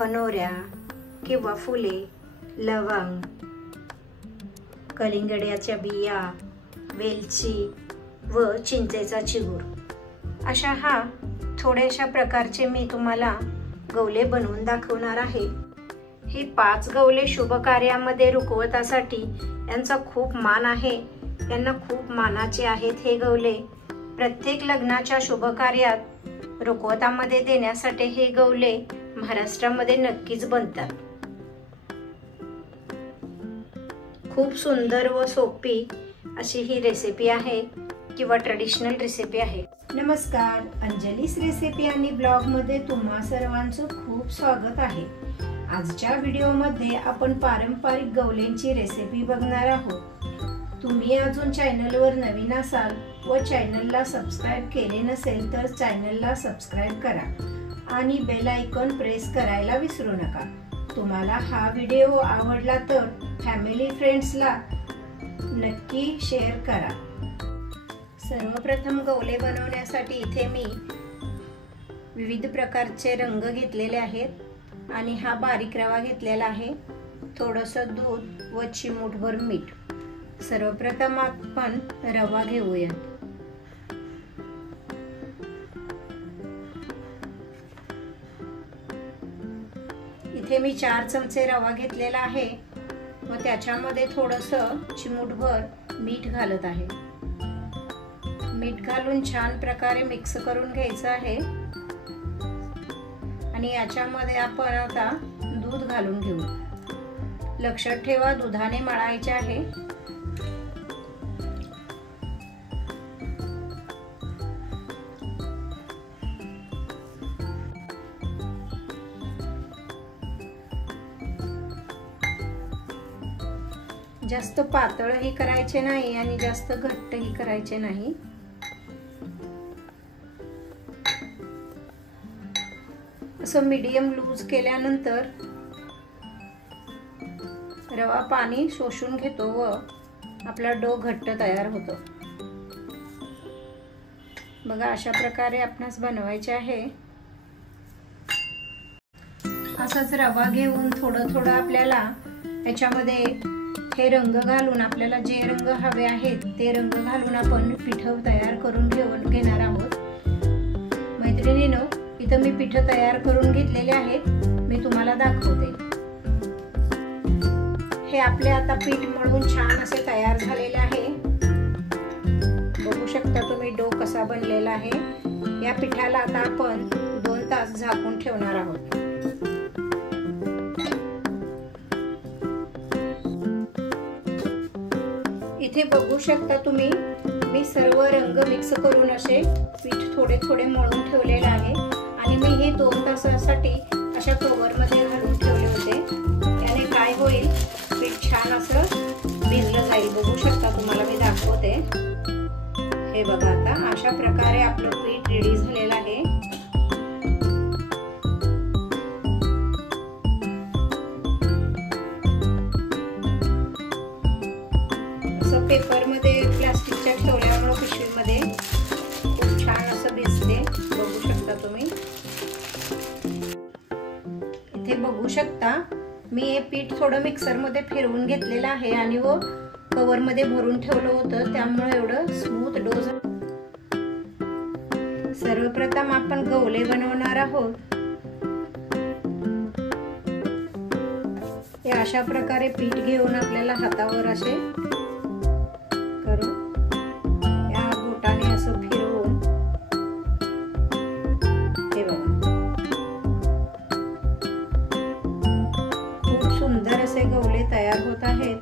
हनोऱ्या किंवा फुले, लवंग, कलिंगडाच्या बिया, वेलची व चिंचेचा चिगूर अशा थोड्याशा प्रकारचे मी तुम्हाला गवले बनवून दाखवणार आहे। हे 5 गवले शुभ कार्यामध्ये रुकवतासाठी यांचा खूप मान आहे। यांना खूप मानाचे आहेत हे गवले। प्रत्येक लग्नाच्या शुभ कार्यात रुकवतामध्ये देण्यासाठी हे गवले महाराष्ट्रामध्ये नक्कीच बनतात। खूप सुंदर व सोपी अशी ही रेसिपी आहे किंवा ट्रेडिशनल रेसिपी आहे। नमस्कार, अंजलीस रेसिपी आणि ब्लॉग मध्ये तुम्हा सर्वांचं खूप स्वागत आहे। आजच्या व्हिडिओमध्ये आपण पारंपरिक गवल्यांची रेसिपी बघणार आहोत। तुम्ही अजून चॅनलवर नवीन असाल व चॅनलला सबस्क्राइब केले नसेल तर चॅनलला सबस्क्राइब करा आणि बेल आयकॉन प्रेस करायला विसरू नका। तुम्हाला हा व्हिडिओ आवडला तर फॅमिली फ्रेंड्सला नक्की शेअर करा। सर्वप्रथम गवले बनवण्यासाठी इथे मी विविध प्रकारचे रंग घेतलेले आहेत आणि हा बारीक रवा घेतलेला आहे, थोडंसं दूध व चिमूटभर मीठ। सर्वप्रथम आपण रवा घेऊया। इथे मी 4 चमचे रवा घेतलेला आहे व त्याच्यामध्ये थोडंसं चिमूटभर मीठ घालत आहे। मीठ घालून छान प्रकारे मिक्स करून घ्यायचं आहे आणि याच्यामध्ये आपण आता दूध घालून घेऊ। लक्षात ठेवा, दुधाने मळायचे आहे। जास्त पातळही करायचे नाही आणि जास्त घट्टही करायचे नाही। असं मीडियम लूज केल्यानंतर रवा पाणी शोषून घेतो व आपला डो घट्ट तयार होतो। बघा, अशा प्रकारे आपणास बनवायचे आहे। असाच रवा घेऊन थोडं थोडं आपल्याला याच्यामध्ये हे रंग घालून, आपल्याला जे रंग हवे आहेत ते रंग घालून आपण पीठ तयार करून घेणार आहोत। मैत्रिणींनो, इथं मी पीठ तयार करून घेतलेले आहेत, मी तुम्हाला दाखवते। हे आपले आता पीठ मळून छान असे तयार झालेले आहे। बघू शकता तुम्ही डो कसा बनलेला आहे। या पिठाला आता आपण 2 तास झाकून ठेवणार आहोत। इथे बघू शकता तुम्ही, मी सर्व रंग मिक्स करून असे पीठ थोडे थोडे मळून ठेवलेले आहे आणि मी हे 2 तासासाठी अशा कवर मध्ये घालून ठेवले होते। याने काय होईल, पीठ छान असं भिजलं जाईल। बघू शकता, तुम्हाला मी दाखवते। हे बघा, आता अशा प्रकारे आपलं पीठ रेडी झालेलं आहे। असं पेपर मध्ये प्लास्टिकच्या ठेवल्यामुळे पिशवीमध्ये खूप छान असं भिजते। बघू शकता तुम्ही, इथे बघू शकता मी हे पीठ थोडं मिक्सर मध्ये फिरवून घेतलेलं आहे आणि व कवर मध्ये भरून ठेवलं होतं, त्यामुळे एवढं स्मूथ डो झाला। सर्वप्रथम आपण गवले बनवणार आहोत। हे अशा प्रकारे पीठ घेऊन आपल्याला हातावर असे करून या बोटाने असं फिरवून, हे बघा, खूप सुंदर असे गवले तयार होत आहेत।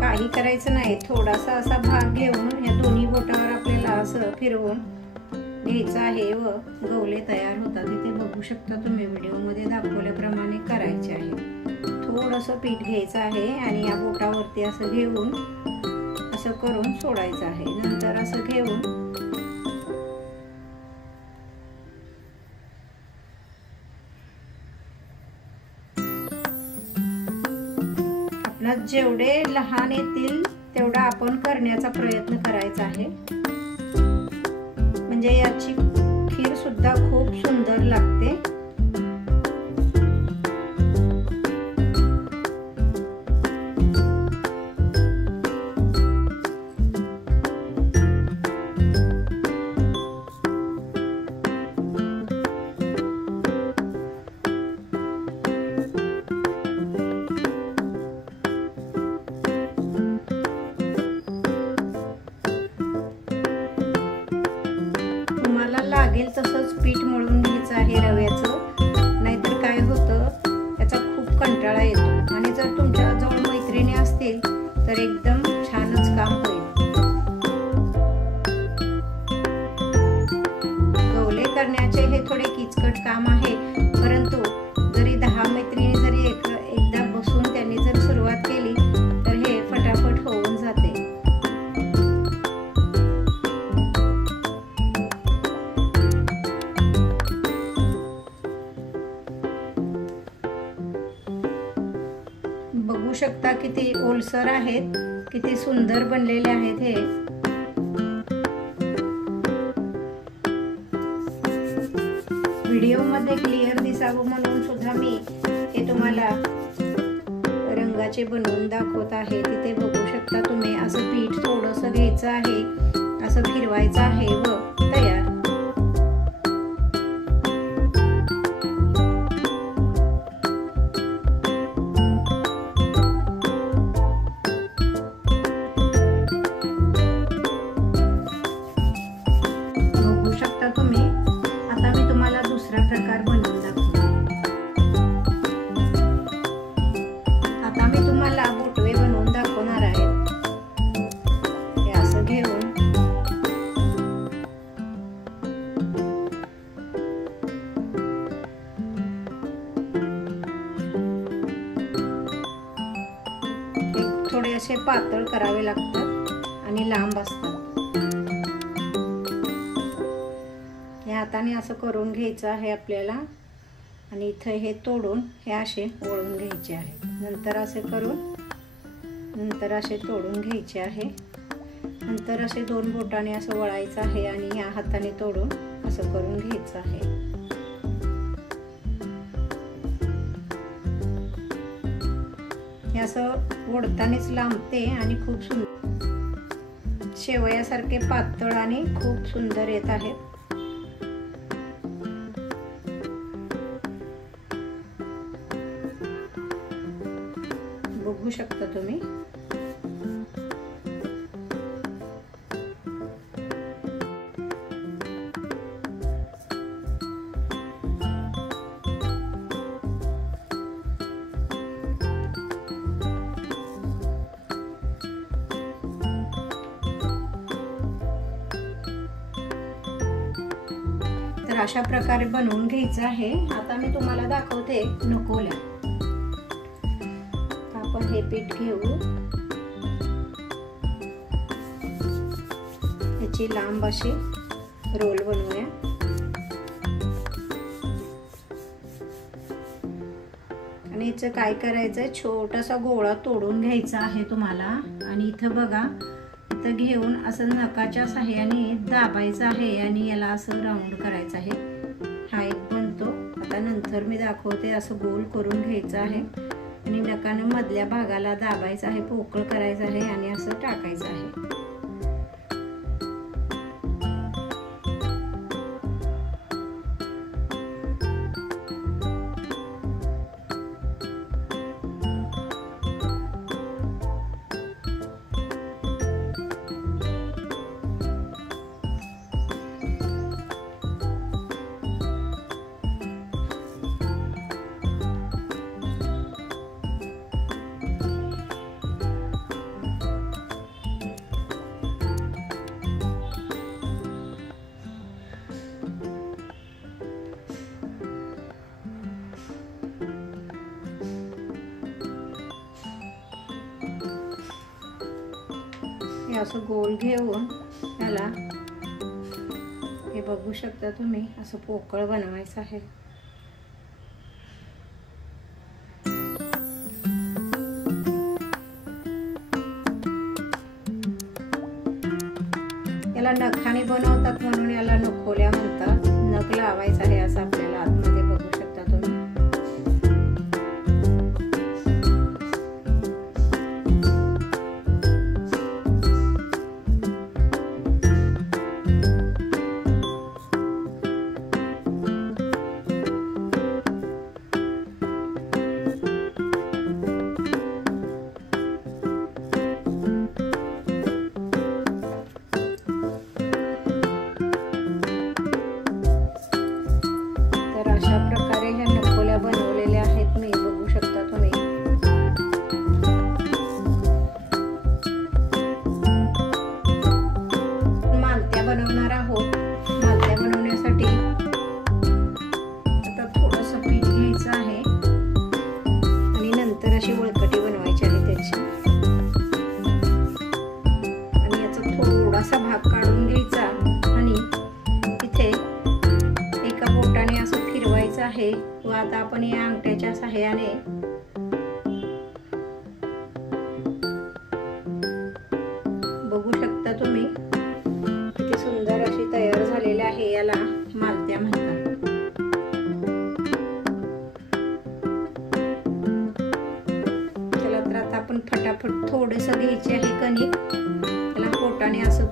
काही करायचं नाही, थोडासा असा भाग घेऊन या दोन्ही बोटावर आपल्याला असं फिरवून घ्यायचं आहे व गवले तयार होतात। इथे बघू शकता तुम्ही, व्हिडिओ मध्ये दाखवल्याप्रमाणे करायचे आहे। थोडंसं पीठ घ्यायचं आहे आणि या बोटावरती असं घेऊन असं करून सोडायचं आहे। नंतर असं घेऊन आपणास जेवढे लहान येतील तेवढा आपण करण्याचा प्रयत्न करायचा आहे, म्हणजे याची खीर सुद्धा खूप सुंदर लागते. लागेल तसंच पीठ मळून घ्यायचं आहे रव्याचं, नाहीतर काय होतं त्याचा खूप कंटाळा येतो. आणि जर तुमच्या जवळ मैत्रिणी असतील तर एकदम छानच काम होईल. गोले करण्याचे हे थोडे किचकट काम आहे, परंतु जरी 10 मैत्रिणी जरी एकदा बसून त्यांनी जर सुरुवात केली तर हे फटाफट होऊन जाते. बघू शकता किती ओलसर आहेत, किती सुंदर बनलेले आहेत हे. व्हिडिओ मध्ये क्लिअर दिसावं म्हणून सुद्धा मी हे तुम्हाला रंगाचे बनवून दाखवत आहे. तिथे बघू शकता तुम्ही असं पीठ थोडंसं घ्यायचं आहे, असं फिरवायचं आहे व तयार. तुम्ही आता मी तुम्हाला दुसरा प्रकार बनवून दाखवते. आता मी तुम्हाला बोटवे बनवून दाखवणार आहे. हे असं घेऊन थोडे असे पातळ करावे लागतात आणि लांब असतात. हाताने असं करून घ्यायचं आहे आपल्याला आणि इथं हे तोडून हे असे वळून घ्यायचे आहे. नंतर असे करून नंतर असे तोडून घ्यायचे आहे. नंतर असे 2 बोटाने असं वळायचं आहे आणि ह्या हाताने तोडून असं करून घ्यायचं आहे. हे असं ओढतानेच लांबते आणि खूप सुंदर शेवयासारखे पातळ आणि खूप सुंदर येत आहेत. बघू शकता तुम्ही. तर अशा प्रकारे बनवून घ्यायचं आहे. आता मी तुम्हाला दाखवते नकोल्या. आपण हे पीठ घेऊ, याची लांब अशी रोल बनवूया. आणि याचं काय करायचं, छोटासा गोळा तोडून घ्यायचा आहे तुम्हाला. आणि इथं बघा, इथं घेऊन असं नखाच्या साह्याने दाबायचं आहे आणि याला असं राऊंड करायचं आहे. हा एक बनतो. आता नंतर मी दाखवते. असं गोल करून घ्यायचं आहे आणि नखाने मधल्या भागाला दाबायचं आहे, पोकळ करायचं आहे आणि असं टाकायचं आहे. हे असं गोल घेऊन त्याला हे बघू शकता तुम्ही असं पोकळ बनवायचं आहे. याला नखाने बनवतात म्हणून याला नकोल्या म्हणतात. नख लावायचा आहे असं आपल्याला आतमध्ये बघू शकता तुम्ही. अशा प्रकारे ह्या नकोल्या बनवलेल्या आहेत मी, बघू शकता तुम्ही. मालत्या बनवणार आहोत. मालत्या बनवण्यासाठी आता थोडंसं पीठ घ्यायचं आहे आणि नंतर अशी वळकटी बनवायची आहे त्याची. आणि याचा थोडासा भाग काढून घ्यायचा आणि इथे एका बोटाने असं फिरवायचं आहे. व आता आपण या अंगठ्याच्या सहाय्याने बघू शकता तुम्ही किती सुंदर अशी तयार झालेली आहे. याला मालत्या म्हणतात. चला तर आता आपण फटाफट थोडंसं घ्यायचे आहे कणिक. त्याला बोटाने असं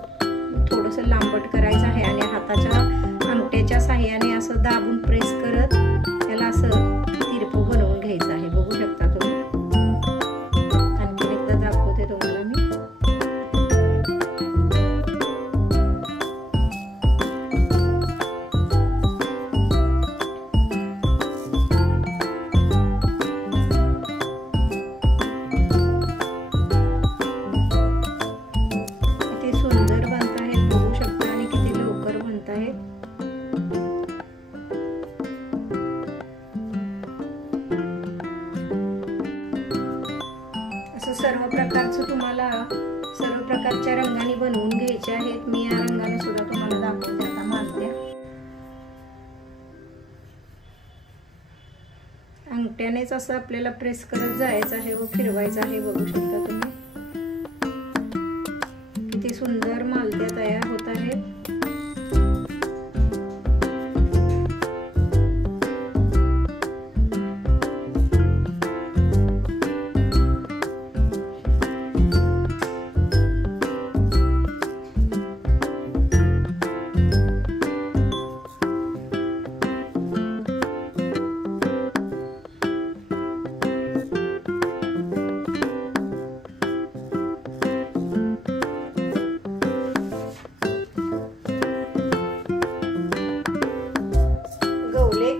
थोडंसं लांबट करायचं आहे आणि हाताच्या अंगठ्याच्या सहाय्याने असं दाबून प्रेस करत त्याला असं तिरपं बनवून घ्यायचं आहे. बघू शकता तुम्ही. आणखी एकदा दाखवते तुम्हाला मी. किती सुंदर बनत आहेत बघू शकता आणि किती लवकर बनत आहेत. सर्व प्रकारचं तुम्हाला सर्व प्रकारच्या रंगाने बनवून घ्यायचे आहेत. मी या रंगाने सुद्धा तुम्हाला दाखवते आता मालत्या. अंगठ्यानेच असं आपल्याला प्रेस करत जायचं आहे व फिरवायचं आहे. बघू शकता तुम्ही किती सुंदर मालत्या तयार होत आहेत.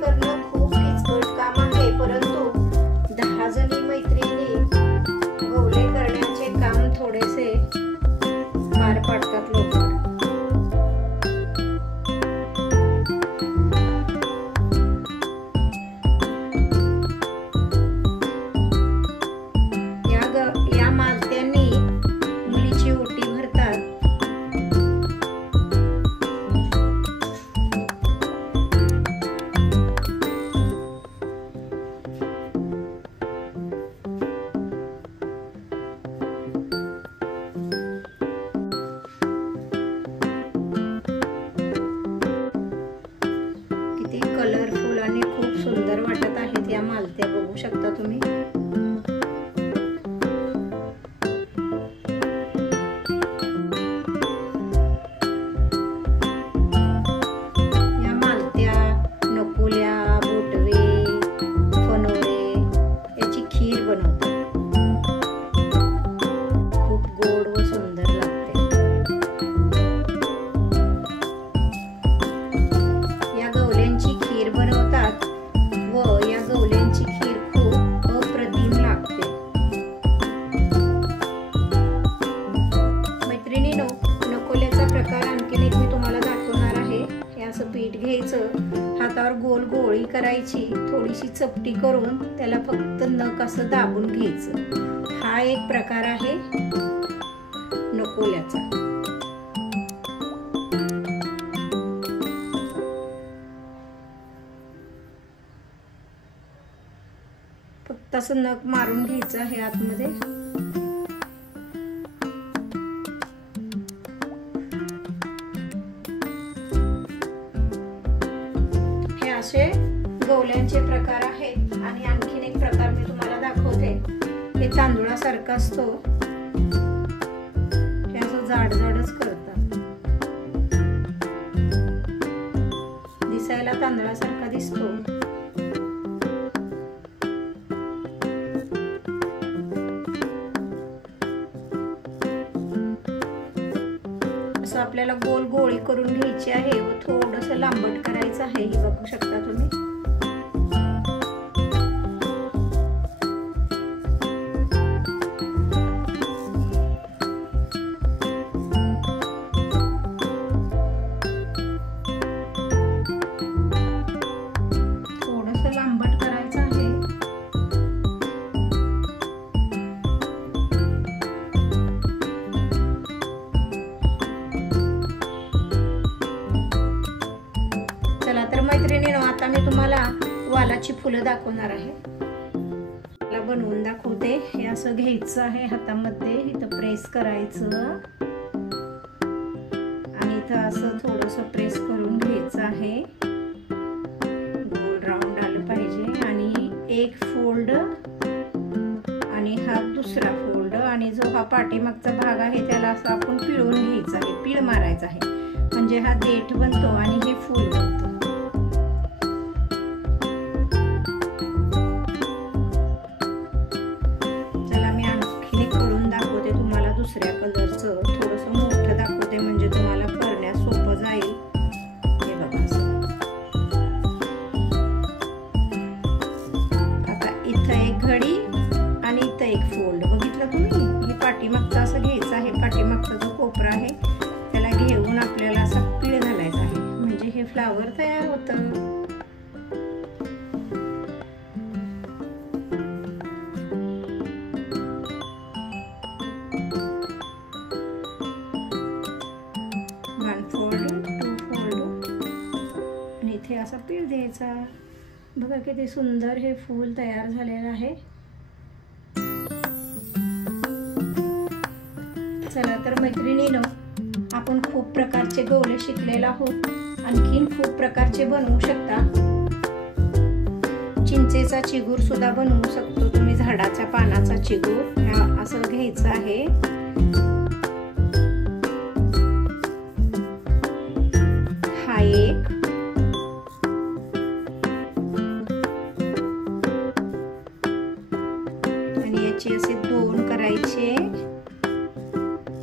करणं खूप किचकट काम आहे, परंतु 10 जणी मैत्रिणी गवले करण्याचे काम थोडेसे पार पाडतात लवकर. या मालत्यांनी मुलीची ओटी भरतात. कलरफुल आणि खूप सुंदर वाटत आहेत या मालत्या, बघू शकता तुम्ही. या मालत्या, नकोल्या, बोटवे, फनोरे याची खीर बनवतात. खूप गोड व सुंदर लागते. या गवल्यांची खीर बनवतात व या गवल्यांची खीर खूप अप्रतिम लागते. मैत्रिणींनो, नकोल्याचा प्रकार आणखीन एक मी तुम्हाला दाखवणार आहे. हे असं पीठ घ्यायचं, हातावर गोल गोळी करायची, थोडीशी चपटी करून त्याला फक्त नख असं दाबून घ्यायचं. हा एक प्रकार आहे नकोल्याचा. फक्त असं नख मारून घ्यायचं आहे आतमध्ये. हे तांदूळासारखं असतो, हे असं जाड जाडच करतात, दिसायला तांदळासारखा दिसतो. असं आपल्याला गोल गोळी करून घ्यायची आहे व थोडंसं लांबट करायचं आहे. हे बघू शकता तुम्ही. मैत्रिणींनो, आता मी तुम्हाला वालाची फुलं दाखवणार आहे. मला बनवून दाखवते. हे असं घ्यायचं आहे हातामध्ये, इथं प्रेस करायचं आणि इथं असं थोडंसं प्रेस करून घ्यायचं आहे. गोल राऊंड आलं पाहिजे आणि एक फोल्ड आणि हा दुसरा फोल्ड आणि जो हा पाठीमागचा भाग आहे त्याला असं आपण पिळून घ्यायचा आहे, पीळ मारायचा आहे, म्हणजे हा देठ बनतो आणि हे फूल बनतं. दुसऱ्या कलरचं थोडंसं मोठं दाखवते म्हणजे तुम्हाला करण्यास सोपं जाईल. हे बघा असं. आता इथं एक घडी आणि इथं एक फोल्ड बघितलं तुम्ही. हे पाठीमागचं असं घ्यायचं आहे, पाठीमागचा जो कोपरा आहे त्याला घेऊन आपल्याला असा पीळ घालायचा आहे, म्हणजे हे फ्लावर तयार होतं. इथे असा पीळ द्यायचा. बघा किती सुंदर हे फूल तयार झालेलं आहे. चला तर मैत्रिणींनो, आपण खूप प्रकारचे गोले शिकलेलो आहोत. आणखीन खूप प्रकारचे बनवू शकता. चिंचेचा चिगूर सुद्धा बनवू शकतो तुम्ही, झाडाच्या पानाचा चिगूर. असं घ्यायचं आहे. हा एक असे दोन करायचे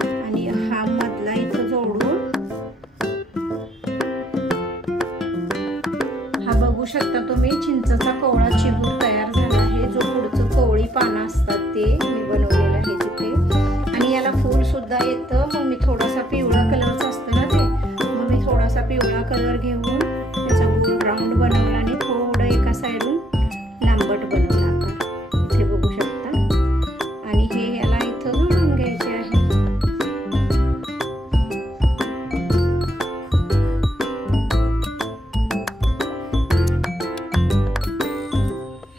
आणि हा मधला इथं जोडून हा बघू शकता तुम्ही चिंचेचा कोवळा चिगूर तयार झाला आहे. जो पुढचं कोवळी पानं असतात ते मी बनवलेलं आहे तिथे. आणि याला फूल सुद्धा येतं. मग मी थोडासा पिवळा कलरचा असतं ना ते, मग मी थोडासा पिवळा कलर घेऊन त्याचा गोल राऊंड बनवला आणि थोडं एका साईडून लांबट बनवला. इथे बघू शकता. हे याला इथं जोडून घ्यायचे आहे.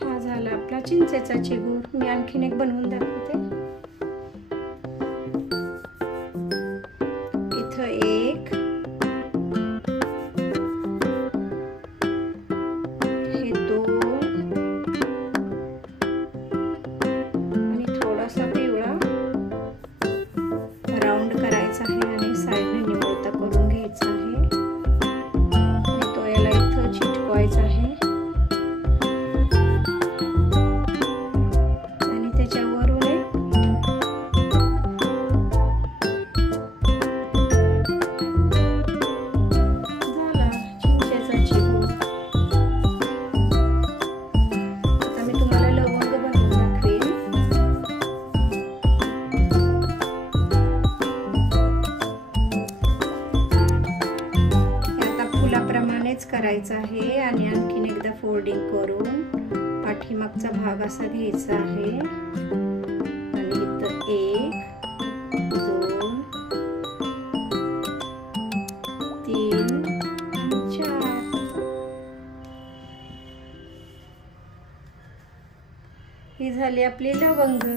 हा झाला आपला चिंचेचा चिगूर. मी आणखीन एक बनवून दाखवते. इथं एक, हे दोन पिवळा राऊंड करायचा आहे आणि साईडने निवडता करून घ्यायचा आहे आणि तो याला इथं चिटकवायचा आहे आणि त्याच्यावरून झाला चिंचेचा चिगूर. आता मी तुम्हाला लवंग बनवून दाखवेन. करायचं आहे आणि आणखीन एकदा फोल्डिंग करून पाठीमागचा भाग असा घ्यायचा आहे आणि इथं एक, दोन, तीन, चार. ही झाली आपली लवंग.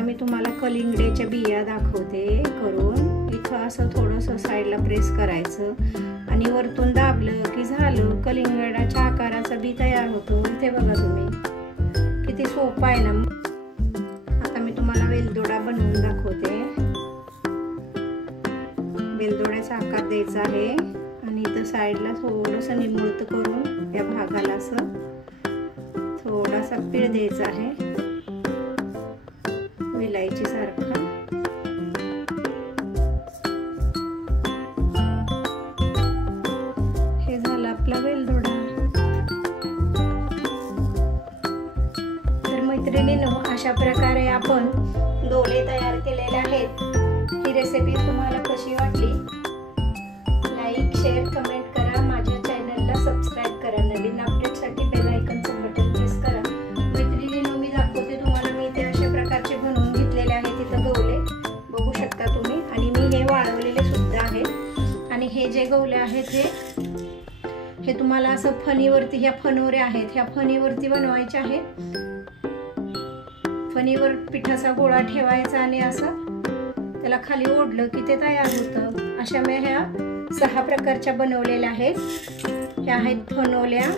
मी तुम्हाला कलिंगड्याच्या बिया दाखवते करून. इथं असं थोडंसं साईडला प्रेस करायचं आणि वरतून दाबलं की झालं. कलिंगडाच्या आकाराचा बी तयार होतो। इथे बघा तुम्ही किती सोपं आहे ना। आता मी तुम्हाला वेलदोडा बनवून दाखवते। वेलदोड्याचा आकार द्यायचा आहे आणि इथं साईडला थोडंसं निमुळत करून या भागाला असं थोडासा पीळ द्यायचा आहे विलायची सारखा। हे झालं आपला वेलदोडा। तर मैत्रिणींनो, अशा प्रकारे आपण गोले तयार केलेले आहेत। ही रेसिपी तुम्हाला कशी वाटली? लाईक, शेअर, कमेंट करा। माझ्या चॅनलला सबस्क्राईब करा। नवीन अपडेटसाठी बेल आयकॉनचं बटन प्रेस करा। मैत्रिणींनो, मी दाखवते तुम्हाला। मी ते अशा प्रकारचे बनवून घेतलेले आहेत। तिथं गवले बघू शकता तुम्ही आणि मी हे वाळवलेले सुद्धा आहेत। आणि हे जे गवले आहेत हे तुम्हाला असं फणीवरती, ह्या फणोऱ्या आहेत, ह्या फणीवरती बनवायचे आहेत। फणीवर पिठाचा गोळा ठेवायचा आणि असं त्याला खाली ओढलं की ते तयार होतं। अशा मी ह्या 6 प्रकारच्या बनवलेल्या आहेत। ह्या आहेत फणोल्या,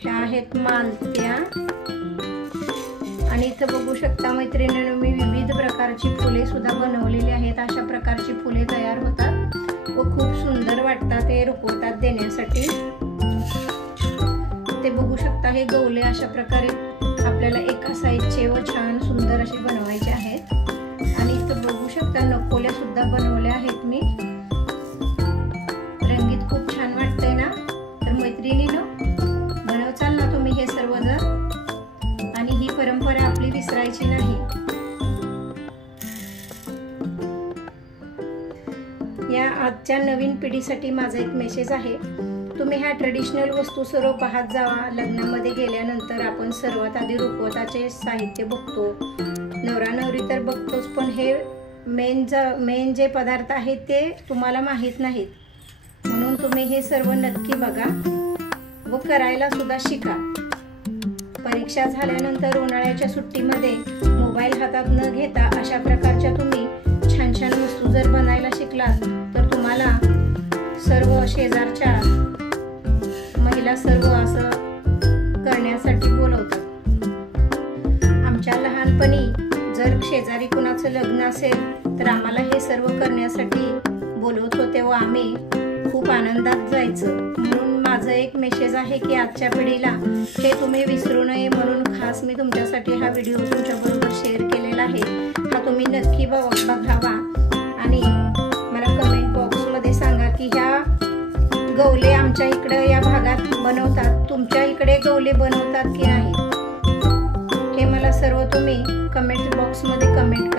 ह्या आहेत मालत्या आणि इथं बघू शकता मैत्रिणींनो, मी विविध प्रकारची फुले सुद्धा बनवलेली आहेत। अशा प्रकारची फुले तयार होतात व खूप सुंदर वाटतात ते रुखवतात देण्यासाठी। ते बघू शकता हे गवले अशा प्रकारे आपल्याला एका साईजचे व छान सुंदर असे बनवायचे आहेत। आणि इथं बघू शकता नकोल्या सुद्धा बनवल्या आहेत मी। रंगीत खूप छान वाटतंय ना। तर मैत्रिणींनो, बनवचाल ना तुम्ही हे सर्वजण आणि ही परंपरा आपली विसरायची नाही। या आजच्या नवीन पिढीसाठी माझा एक मेसेज आहे। तुम्ही ह्या ट्रेडिशनल वस्तू सर्व पाहत जावा। लग्नामध्ये गेल्यानंतर आपण सर्वात आधी रुखवताचे साहित्य बघतो, नवरा नवरी तर बघतोच, पण हे मेन जे पदार्थ आहेत ते तुम्हाला माहीत नाहीत। म्हणून तुम्ही हे सर्व नक्की बघा व करायला सुद्धा शिका। परीक्षा झाल्यानंतर उन्हाळ्याच्या सुट्टीमध्ये मोबाईल हातात न घेता अशा प्रकारच्या तुम्ही छान छान वस्तू जर बनायला शिकलात तर तुम्हाला सर्व शेजारच्या महिला सर्व असं करण्यासाठी बोलवतात। आमच्या लहानपणी जर शेजारी कुणाचं लग्न असेल तर आम्हाला हे सर्व करण्यासाठी बोलवत होते व आम्ही खूप आनंदात जायचं। म्हणून माझं एक मेसेज आहे की आजच्या पिढीला हे तुम्ही विसरू नये, म्हणून खास मी तुमच्यासाठी हा व्हिडिओ तुमच्याबरोबर शेअर केलेला आहे। हा तुम्ही नक्की बघावा आणि मला कमेंट बॉक्समध्ये सांगा की ह्या गवले आमच्या इकडे या भागात बनवतात, तुमच्या इकडे गवले बनवतात की नाही, हे मला सर्व तुम्ही कमेंट बॉक्समध्ये कमेंट